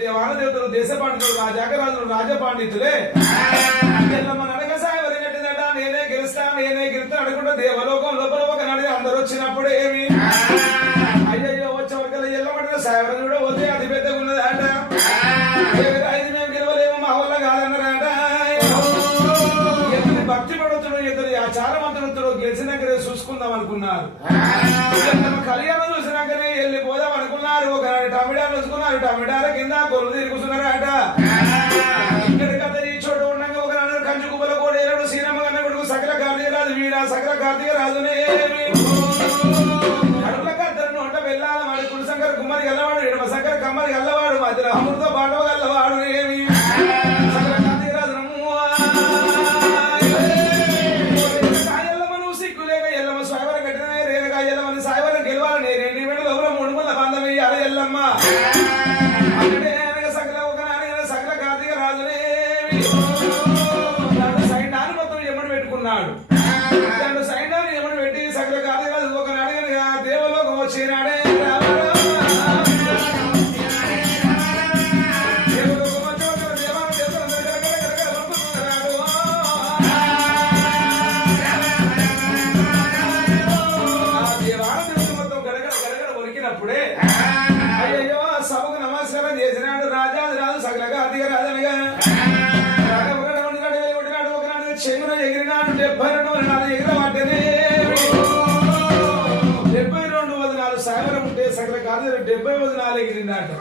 దేవాలదేవతలు దేశ పండితులు రాజాకరాజులు రాజపాండితులే ఎల్లమ్మ నడక సాయి వదిలినట్టుందట. నేనే గెలుస్తా అనుకుంటా దేవలోకం లోపల ఒక నడి అందరు వచ్చినప్పుడు ఏమి అయ్యయ్యో వచ్చే వరకు ఎల్లమంటే సాయి కూడా పోతే అది పెద్దగా ఉన్నదట. ఇది మేము గెలవలేము మా వల్ల కాదన్నారట. ఇతని భక్తి పడుతుడు ఇతని ఆచారవంతుడు గెలిచినాకనే చూసుకుందాం అనుకున్నారు. కళ్యాణం చూసినాకనే వెళ్ళిపోదాం అనుకున్నారు. ఒక టమిటాలు చూసుకున్నారు. టమిటాల కింద కొలు తిరుగుతున్నారట. ఇక్కడి కథ ఈ చోటు ఉండగా ఒక కంచు కుప్పల కోడేలాడు శ్రీరామ కన్న కొడుకు సకల కార్తీక రాజు వీర సకల కార్తీక రాజునే అడుగుల కద్దరు నోట వెళ్ళాల వాడు కులశంకర్ కుమ్మరి గల్లవాడు ఎడమ శంకర్ కమ్మరి గల్లవాడు మధ్య రాముడితో పాటవ గల్లవాడు ఏమి సకల కార్తీక రాజు కాయల్లమ్మను సిగ్గులేక ఎల్లమ్మ సాయవర కట్టినమే రేనగా ఎల్లమ్మని సాయవర గెలవాలని రెండు వేల లోపల 3 మంది బంధం అల ఎల్లమ్మ అంటే సకల ఒక నాన్న సకల కార్తీక రాజునే సైన్యాన్ని మొత్తం ఎమ్మడి పెట్టుకున్నాడు. దాంట్లో సైన్యాన్ని ఎమ్మడి పెట్టి సకల కార్తీక రాజు ఒక నాడగా దేవలోకం వచ్చినాడే. ఉరికినప్పుడే అయ్యో సభకు నమస్కారం చేసినాడు రాజాది రాజు సకల కార్తీక రాజనగా చెంగున ఎగిరినాడు 72 వదనాలు ఎగిర వాటినే 72 వదనాలు సాగరం ఉంటే సకల కార్తీక 70 వదనాలు ఎగిరినాడు.